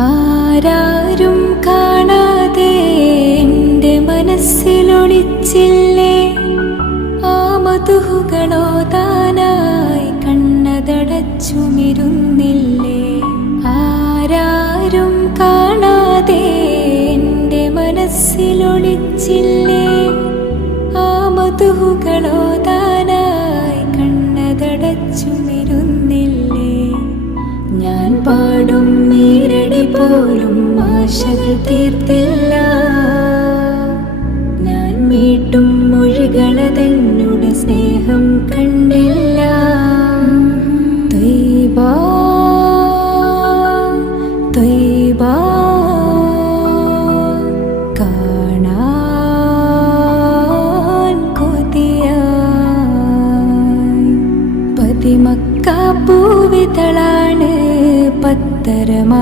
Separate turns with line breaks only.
ആരാരും കാണാതെ എന്റെ മനസ്സിലൊളിച്ചില്ലേ? ആ മധുഹുകളോ താനായി കണ്ണതടച്ചുമിരുന്നില്ലേ? ആരാരും കാണാതെ എന്റെ മനസ്സിലൊളിച്ചില്ലേ? ആ മധുഹുകളോ പോലും ആശകൾ തീർത്തില്ല. ഞാൻ മീട്ടും മൊഴികളതെന്നുടെ സ്നേഹം കണ്ടില്ല. കാണാൻ കൊതിയായി. പതിമക്കാപ്പൂവിതളാണ് പത്തരമാ